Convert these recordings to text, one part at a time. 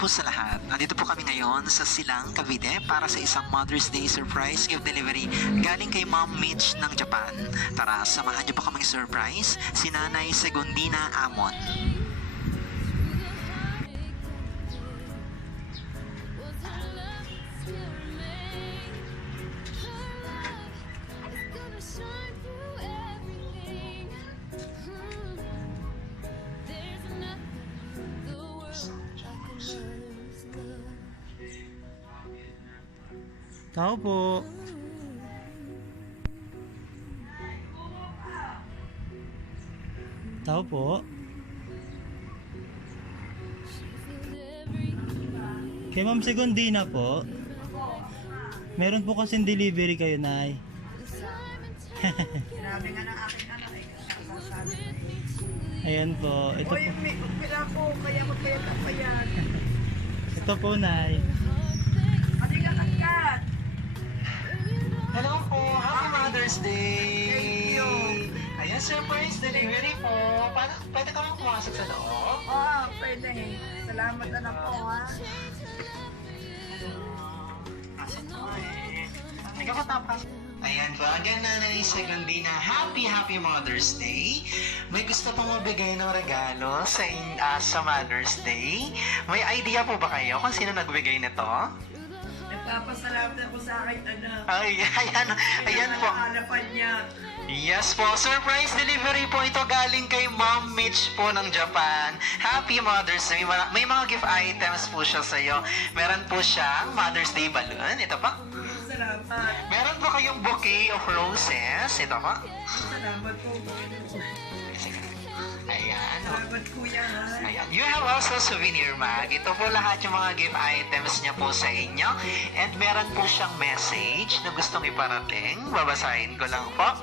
po sa lahat. Nandito po kami ngayon sa Silang, Cavite para sa isang Mother's Day surprise gift delivery galing kay Mom Mitch ng Japan. Tara, samahan niyo po kaming surprise si Nanay Segundina Amon. Tao po. Tao po. Kay Ma'am Segundina po. Meron po kasing delivery kayo, Nay. Grabe nga ng anak ay kasasabi. Ayan po. Ito Uy, po, may pila ko, kaya ang payat. ito po, Nay. Hello po! Happy Mother's Day! Thank you. Ayan, surprise delivery po. Paano, pwede kami pumasok sa loob? Oo, pwede. Salamat na na po, ha. Pasok po eh. Ikaw. Ayan po, again Nanay Segundina, happy happy Mother's Day. May gusto pong mabigay ng regalo sa, in, ah, sa Mother's Day. May idea po ba kayo kung sino nagbigay nito? Nagpapasalamat ako sa aking anak. Ay, ayan, ayan po. Halapan niya. Yes po, surprise delivery po ito galing kay Mom Mitch po ng Japan. Happy Mother's Day. May, mga- may mga gift items po siya sa iyo. Meron po siyang Mother's Day balloon. Ito pa. Salamat. Meron po kayong bouquet of roses. Ito pa. Salamat po. Ayan. Salamat kuya. Ayan. You have also souvenir mag. Ito po lahat yung mga gift items niya po sa inyo. And meron po siyang message na gustong iparating. Babasahin ko lang po.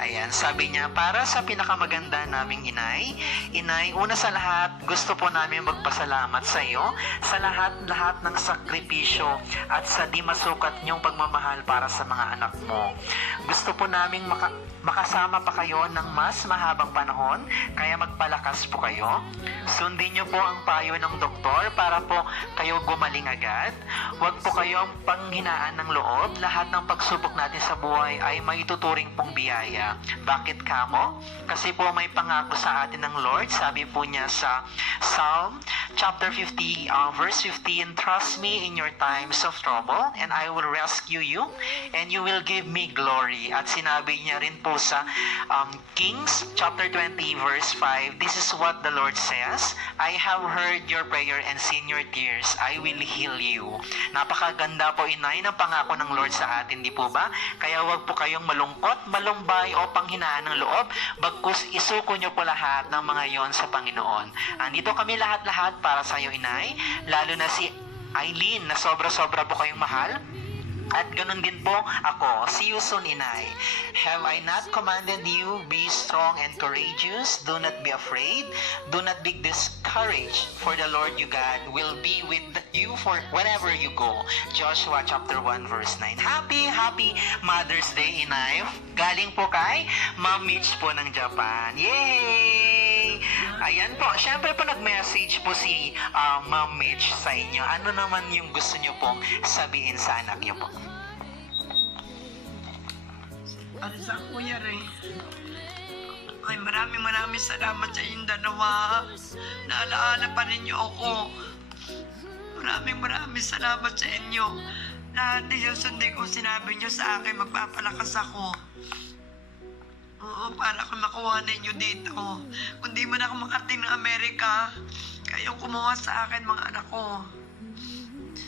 Ayan, sabi niya, para sa pinakamaganda naming inay, inay, una sa lahat, gusto po namin magpasalamat sa iyo sa lahat-lahat ng sakripisyo at sa di masukat niyong pagmamahal para sa mga anak mo. Gusto po naming maka- makasama pa kayo ng mas mahabang panahon, kaya magpalakas po kayo. Sundin niyo po ang payo ng doktor para po kayo gumaling agad. Huwag po kayong panghinaan ng loob. Lahat ng pagsubok natin sa buhay ay may tuturing pong biyaya. Bakit kamo? Kasi po may pangako sa atin ng Lord. Sabi po niya sa Psalm chapter 50, uh, verse 15, Trust me in your times of trouble, and I will rescue you, and you will give me glory. At sinabi niya rin po sa um, Kings chapter 20, verse 5, This is what the Lord says, I have heard your prayer and seen your tears. I will heal you. Napakaganda po inay ng pangako ng Lord sa atin, di po ba? Kaya wag po kayong malungkot, malumbay o panghinaan ng loob, bagkus isuko niyo po lahat ng mga yon sa Panginoon. Andito kami lahat-lahat para sa iyo, inay, lalo na si Eileen na sobra-sobra po kayong mahal. At ganun din po ako. See you soon, Inay. Have I not commanded you, be strong and courageous? Do not be afraid. Do not be discouraged. For the Lord you God will be with you for whenever you go. Joshua chapter 1 verse 9. Happy, happy Mother's Day, Inay. Galing po kay Ma'am Mitch po ng Japan. Yay! Ayan po. Siyempre po nag-message po si ah, Ma'am Mitch sa inyo. Ano naman yung gusto niyo pong sabihin sa anak niyo po? Sa kuya rin? Ay, maraming maraming salamat sa inyong dalawa. Naalaala pa ninyo ako. Maraming maraming salamat sa inyo. Lahat ng susundin ko sinabi niyo sa akin, magpapalakas ako. Oo, para ako makuha ninyo dito. Kung di man ako makarating ng Amerika, kayong kumuha sa akin mga anak ko.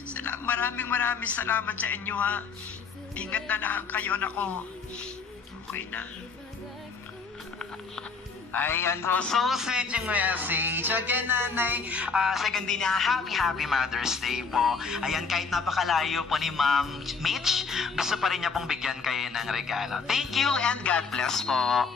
Sala- maraming maraming salamat sa inyo ha. Ingat na lang kayo na ko. Okay na. Ayan po, so sweet yung message. Again, nanay, uh, second din niya, happy, happy Mother's Day po. Ayan, kahit napakalayo po ni Ma'am Mitch, gusto pa rin niya pong bigyan kayo ng regalo. Thank you and God bless po.